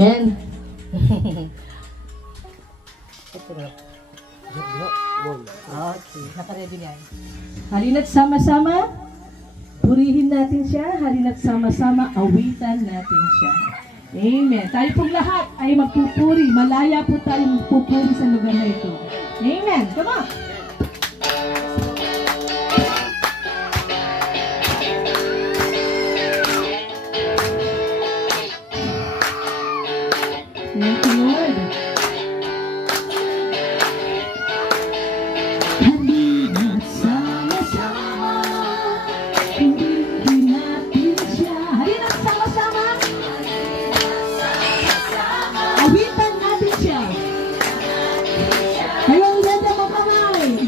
Amen. Okay, nakaready na yan. Halina't sama-sama, purihin natin siya. Halina't sama-sama, awitan natin siya. Amen. Tayo pong lahat ay magpupuri. Malaya po tayo magpupuri sa lugar na ito. Amen. Come on. Thank you, Lord. Halina't sama-sama, purihin natin siya. Halina't sama-sama, awitan natin siya. Kayong ganda mo kamay.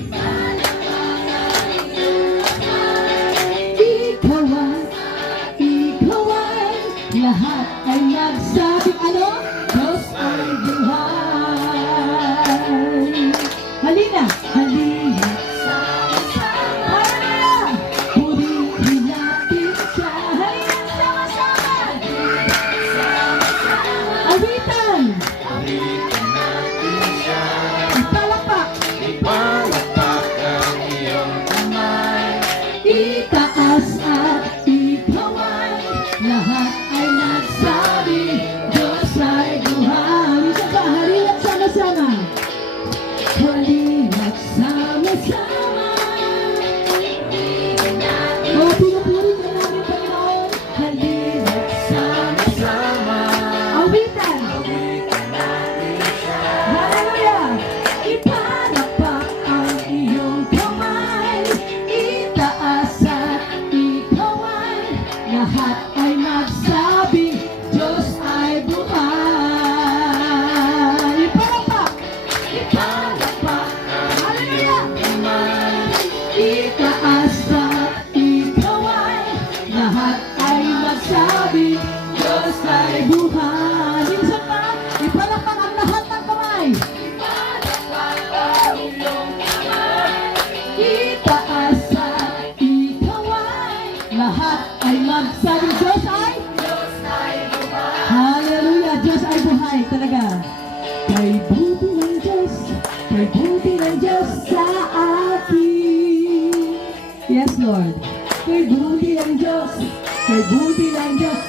Ikaw ay, lahat ay nagsabing ano? Diyos ay buhay. Halina, halina. Halina, purihin natin siya. Halina, sama-sama. Awitan. Ipalapak. Ang iyong kamay. Itaas at ikaw ay, lahat ay nagsabi, Diyos ay buhay. Isa pa, halina't sama-sama. Halina't sama-sama. O, pinupuri ka namin, Panginoon. Halina't sama-sama. Awitan. Hallelujah! Ipalapak ang iyong kamay, itaas at ikaw ay, lahat ay magsabi, Diyos ay buhay. Ipalapak! Ipalapak! Hallelujah! Itaas at ikaw ay, lahat ay magsabi, Diyos ay buhay. Minsan pa, ipalapak ang lahat ng kamay. Itaas at ikaw ay, lahat ay magsabi, Diyos ay buhay. Hallelujah, Diyos ay buhay talaga. Kay buti ng Diyos, kay buti ng Diyos sa atin. Yes, Lord. Kay buti ng Diyos, kay buti ng Diyos